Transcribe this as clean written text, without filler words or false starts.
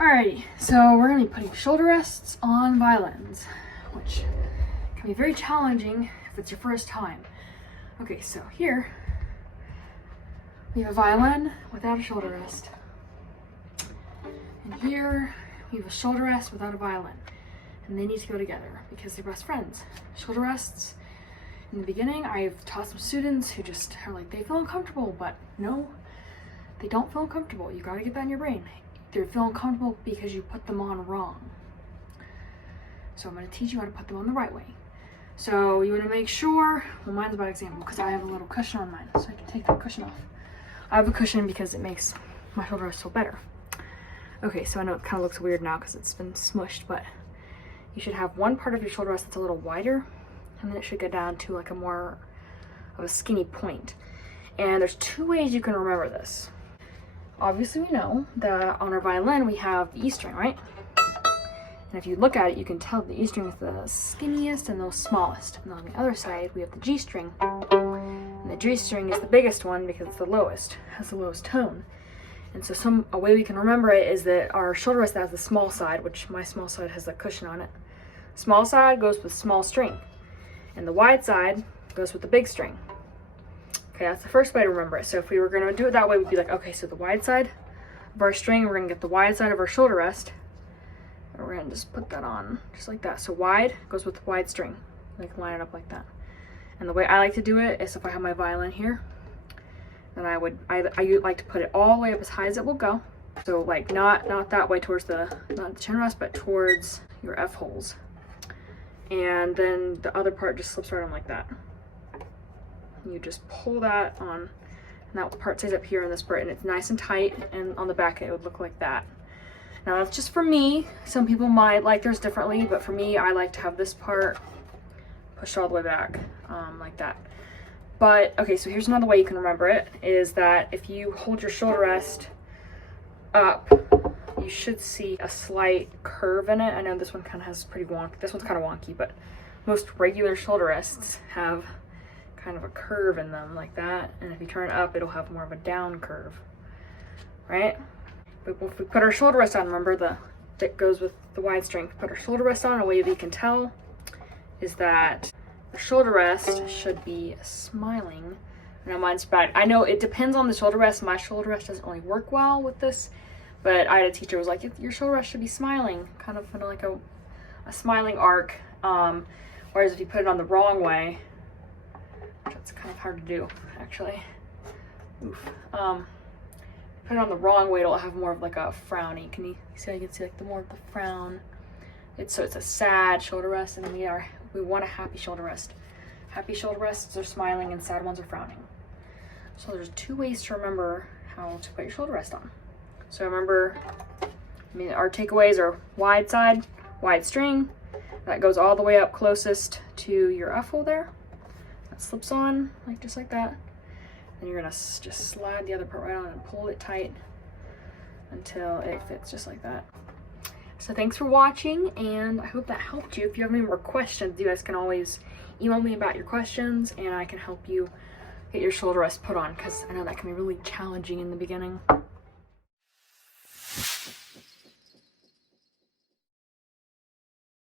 Alrighty, so we're going to be putting shoulder rests on violins, which can be very challenging if it's your first time. Okay, so here we have a violin without a shoulder rest. And here we have a shoulder rest without a violin. And they need to go together because they're best friends. Shoulder rests, in the beginning, I've taught some students who just are like, they feel uncomfortable, but no, they don't feel uncomfortable. You gotta get that in your brain. They're feeling uncomfortable because you put them on wrong. So I'm gonna teach you how to put them on the right way. So you wanna make sure, well, mine's a bad example because I have a little cushion on mine, so I can take that cushion off. I have a cushion because it makes my shoulder rest feel better. Okay, so I know it kind of looks weird now because it's been smushed, but you should have one part of your shoulder rest that's a little wider, and then it should go down to like a more of a skinny point. And there's two ways you can remember this. Obviously we know that on our violin we have the E string, right? And if you look at it, you can tell the E string is the skinniest and the smallest. And on the other side, we have the G string. And the G string is the biggest one because it's the lowest, has the lowest tone. And so a way we can remember it is that our shoulder rest has the small side, which my small side has a cushion on it. Small side goes with small string. And the wide side goes with the big string. Okay, that's the first way to remember it. So if we were going to do it that way, we'd be like, okay, so the wide side of our string, we're going to get the wide side of our shoulder rest. And we're going to just put that on just like that. So wide goes with wide string. Like line it up like that. And the way I like to do it is if I have my violin here, then I like to put it all the way up as high as it will go. So like not that way towards not the chin rest, but towards your F holes. And then the other part just slips right on like that. You just pull that on, and that part stays up here in this part, and it's nice and tight, and on the back it would look like that. Now that's just for me. Some people might like theirs differently, but for me, I like to have this part pushed all the way back, like that. But, okay, so here's another way you can remember it, is that if you hold your shoulder rest up, you should see a slight curve in it. I know this one kind of has pretty wonky, this one's kind of wonky, but most regular shoulder rests have kind of a curve in them like that, and if you turn it up, it'll have more of a down curve, right? But if we put our shoulder rest on, remember that goes with the wide string. Put our shoulder rest on, a way we can tell is that the shoulder rest should be smiling. Now mine's bad. I know it depends on the shoulder rest. My shoulder rest doesn't really work well with this, but I had a teacher who was like, your shoulder rest should be smiling, kind of like a smiling arc. Whereas if you put it on the wrong way, that's kind of hard to do, actually. Oof. Put it on the wrong way, it'll have more of like a frowny. Can you see? I can see like the more of the frown. So it's a sad shoulder rest, and then we want a happy shoulder rest. Happy shoulder rests are smiling, and sad ones are frowning. So there's two ways to remember how to put your shoulder rest on. So remember, our takeaways are wide side, wide string. That goes all the way up closest to your F hole there. That slips on, like just like that. Then you're gonna just slide the other part right on and pull it tight until it fits just like that. So thanks for watching, and I hope that helped you. If you have any more questions, you guys can always email me about your questions, and I can help you get your shoulder rest put on, because I know that can be really challenging in the beginning.